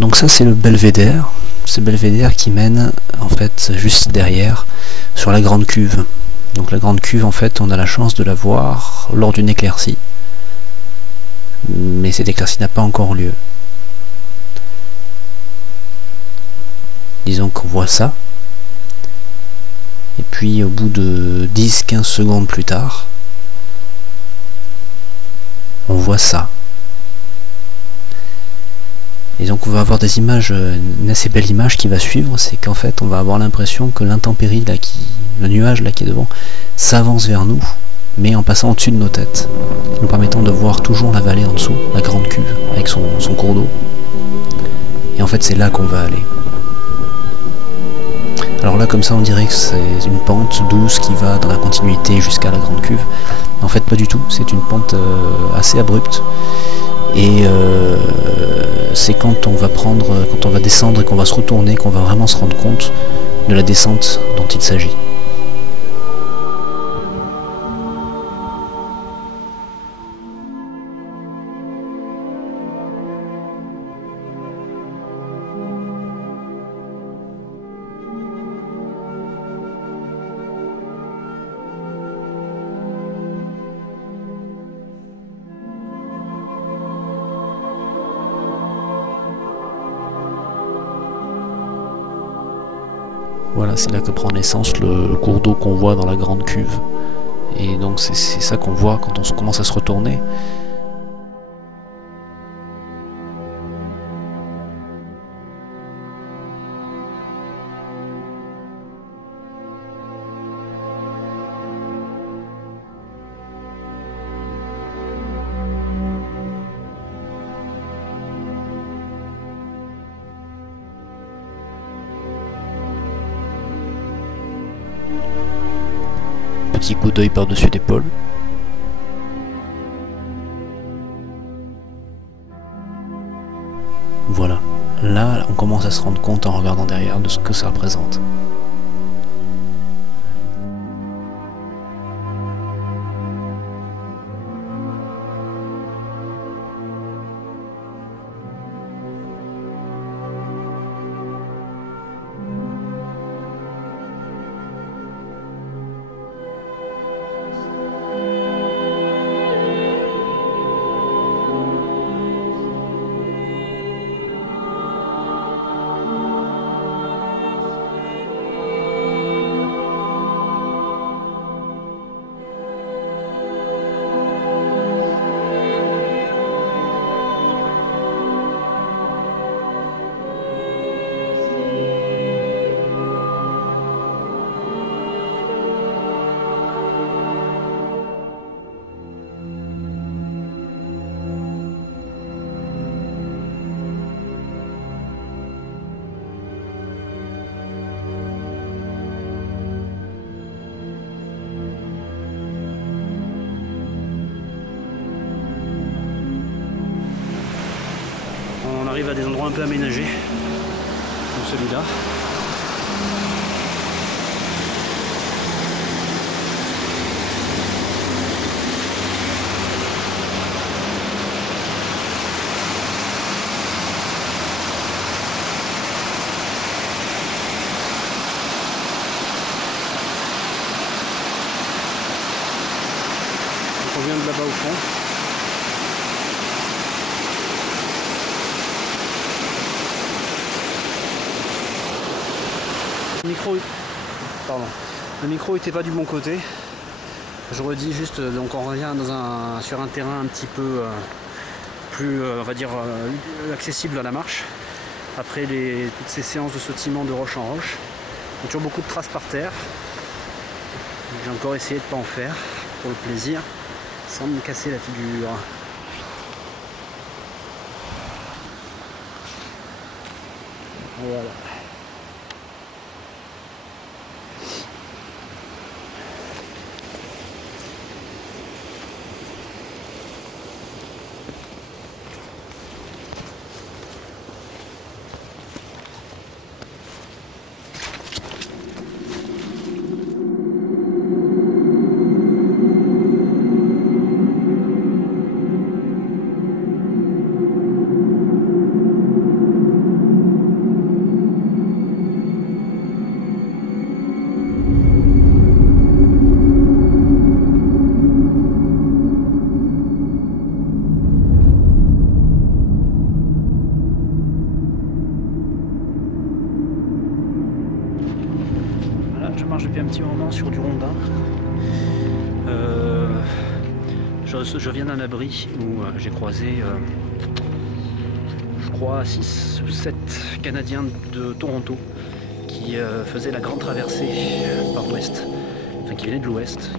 Donc ça c'est le belvédère. C'est le belvédère qui mène en fait juste derrière sur la grande cuve. Donc la grande cuve en fait on a la chance de la voir lors d'une éclaircie. Mais cette éclaircie n'a pas encore lieu. Disons qu'on voit ça. Et puis au bout de 10-15 secondes plus tard, on voit ça. Et donc on va avoir des images, une assez belle image qui va suivre, c'est qu'en fait on va avoir l'impression que l'intempérie, là, le nuage là qui est devant, s'avance vers nous, mais en passant au-dessus de nos têtes, nous permettant de voir toujours la vallée en dessous, la grande cuve, avec son cours d'eau. Et en fait c'est là qu'on va aller. Alors là comme ça on dirait que c'est une pente douce qui va dans la continuité jusqu'à la grande cuve. En fait pas du tout, c'est une pente assez abrupte. Et c'est quand on va descendre et qu'on va se retourner, qu'on va vraiment se rendre compte de la descente dont il s'agit. Voilà, c'est là que prend naissance le cours d'eau qu'on voit dans la grande cuve. Et donc c'est ça qu'on voit quand on commence à se retourner. Petit coup d'œil par-dessus l'épaule. Voilà, là on commence à se rendre compte en regardant derrière de ce que ça représente. On arrive à des endroits un peu aménagés, comme celui-là. Donc on vient de là-bas au fond. Le micro était pas du bon côté. Je redis juste, donc on revient sur un terrain un petit peu plus, on va dire, accessible à la marche. Après toutes ces séances de sautillement de roche en roche. Il y a toujours beaucoup de traces par terre. J'ai encore essayé de pas en faire pour le plaisir, sans me casser la figure. Voilà. marche depuis un petit moment sur du rondin. Je viens d'un abri où j'ai croisé, je crois, 6 ou 7 Canadiens de Toronto qui faisaient la grande traversée par l'ouest, enfin qui venaient de l'ouest,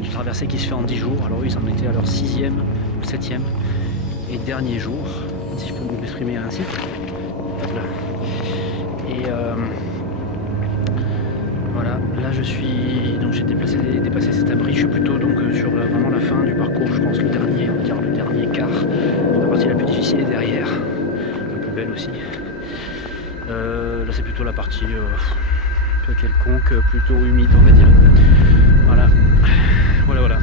une traversée qui se fait en 10 jours. Alors eux, ils en étaient à leur 6e ou 7e et dernier jour, si je peux m'exprimer ainsi. Hop là. Et voilà, là je suis, donc j'ai dépassé cet abri, je suis plutôt donc sur vraiment la fin du parcours, je pense le dernier, on va dire le dernier quart. La partie la plus difficile est derrière, la plus belle aussi. Là c'est plutôt la partie peu quelconque, plutôt humide on va dire. Voilà, voilà.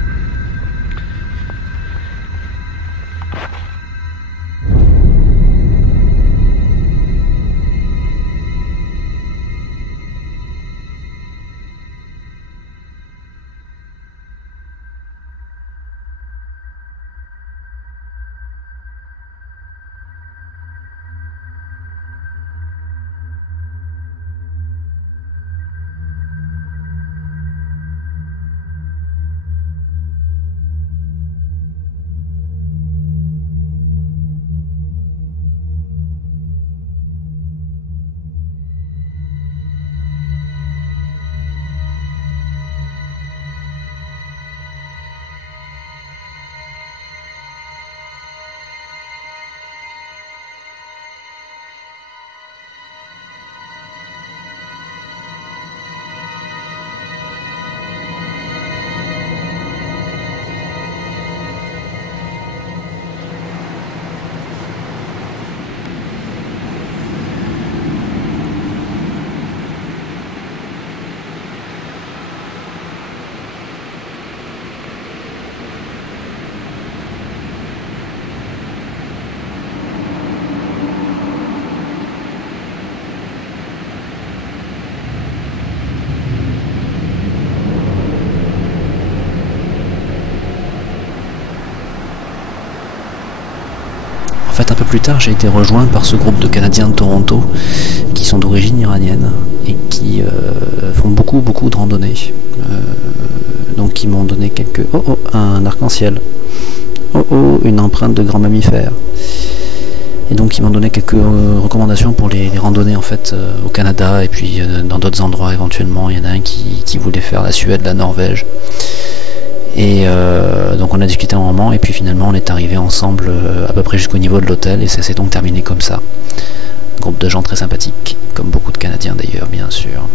En fait, un peu plus tard, j'ai été rejoint par ce groupe de Canadiens de Toronto qui sont d'origine iranienne et qui font beaucoup de randonnées. Donc ils m'ont donné quelques... un arc-en-ciel. Une empreinte de grand mammifère. Et donc ils m'ont donné quelques recommandations pour les randonnées en fait au Canada et puis dans d'autres endroits éventuellement. Il y en a un qui voulait faire la Suède, la Norvège. Et donc on a discuté un moment et puis finalement on est arrivé ensemble à peu près jusqu'au niveau de l'hôtel et ça s'est donc terminé comme ça. Groupe de gens très sympathiques, comme beaucoup de Canadiens d'ailleurs bien sûr.